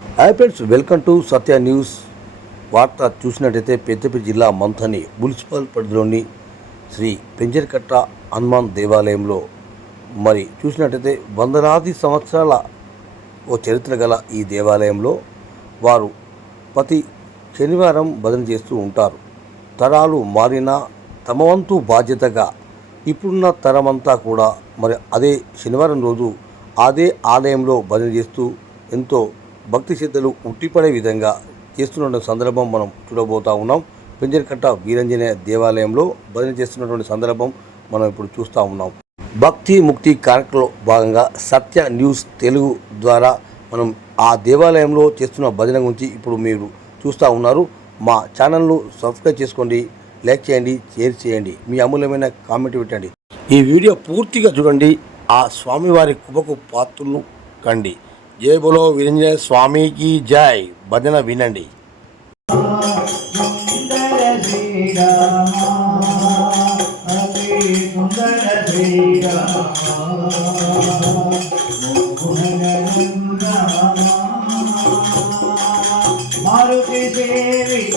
Hi friends welcome to Satya news వార్త చూసినట్టయితే పెద్దపల్లి జిల్లా మంథని మున్సిపల్ పరిధిలోని శ్రీ పెంజర్కట్ట హనుమాన్ దేవాలయంలో మరి చూసినట్టయితే వందలాది సంవత్సరాల ఓ చరిత్ర గల ఈ దేవాలయంలో వారు ప్రతి శనివారం భజన చేస్తూ ఉంటారు. తరాలు మారినా తమ వంతు బాధ్యతగా ఇప్పుడున్న తరమంతా కూడా మరి అదే శనివారం రోజు అదే ఆలయంలో భజన చేస్తూ ఎంతో భక్తి సిద్ధులు ఉట్టిపడే విధంగా చేస్తున్న సందర్భం మనం చూడబోతా ఉన్నాం. పింజరకట్ట వీరంజనేయ దేవాలయంలో భజన చేస్తున్నటువంటి సందర్భం మనం ఇప్పుడు చూస్తూ ఉన్నాం. భక్తి ముక్తి కార్యక్రమంలో భాగంగా సత్య న్యూస్ తెలుగు ద్వారా మనం ఆ దేవాలయంలో చేస్తున్న భజన గురించి ఇప్పుడు మీరు చూస్తూ ఉన్నారు. మా ఛానల్ను సబ్స్క్రైబ్ చేసుకోండి లైక్ చేయండి షేర్ చేయండి. మీ అమూల్యమైన కామెంట్ పెట్టండి. ఈ వీడియో పూర్తిగా చూడండి. ఆ స్వామివారి కృపకు పాత్రలు కండి. జై బోలో వీరంజనేయ స్వామికి జై. భజన వినండి. సుందర శ్రీరామ అతి మారుతి సేవిక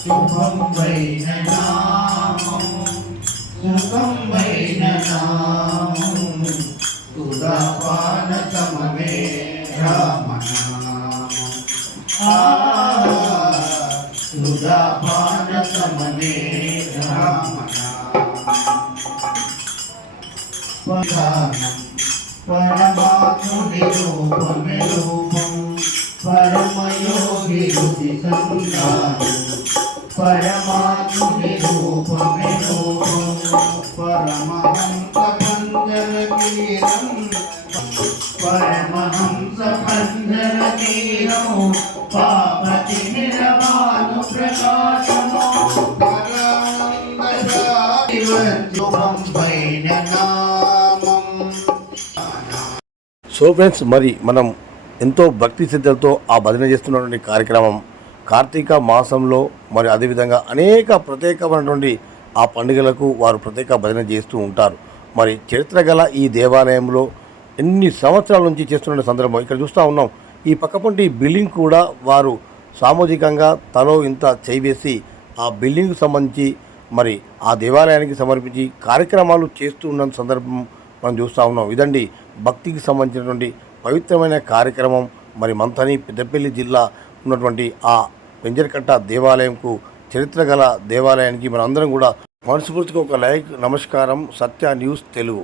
శుభం వైన నామం సుఖం వైన నామం సుఖపానకమే రామనామం సుధాపానకమనే రామనామం పరమాత్ముని రూపమే రూపం పరమయోగి రుచి సంధానం పరమాత్ముని రూపమే పరమహంస పంజర తీరం పరమహంస పంజర తీరం పాపతి నిరవాను ప్రకాశము సో ఫ్రెండ్స్ మరి మనం ఎంతో భక్తి శ్రద్ధలతో ఆ భజన చేస్తున్నటువంటి కార్యక్రమం కార్తీక మాసంలో మరి అదేవిధంగా అనేక ప్రత్యేకమైనటువంటి ఆ పండుగలకు వారు ప్రత్యేక భజన చేస్తూ ఉంటారు. మరి చరిత్ర గల ఈ దేవాలయంలో ఎన్ని సంవత్సరాల నుంచి చేస్తున్న సందర్భం ఇక్కడ చూస్తూ ఉన్నాం. ఈ పక్కపంటి బిల్డింగ్ కూడా వారు సామాజికంగా తలో ఇంత చేవేసి ఆ బిల్డింగ్కు సంబంధించి మరి ఆ దేవాలయానికి సమర్పించి కార్యక్రమాలు చేస్తూ ఉన్న సందర్భం మనం చూస్తూ ఉన్నాం. ఇదండి భక్తికి సంబంధించినటువంటి పవిత్రమైన కార్యక్రమం. మరి మంతని పెద్దపల్లి జిల్లా ఉన్నటువంటి ఆ వెంజరకట్ట దేవాలయంకు చరిత్ర గల దేవాలయానికి మనందరం కూడా మనస్ఫూర్తిగా ఒక లైక్ నమస్కారం సత్య న్యూస్ తెలుగు.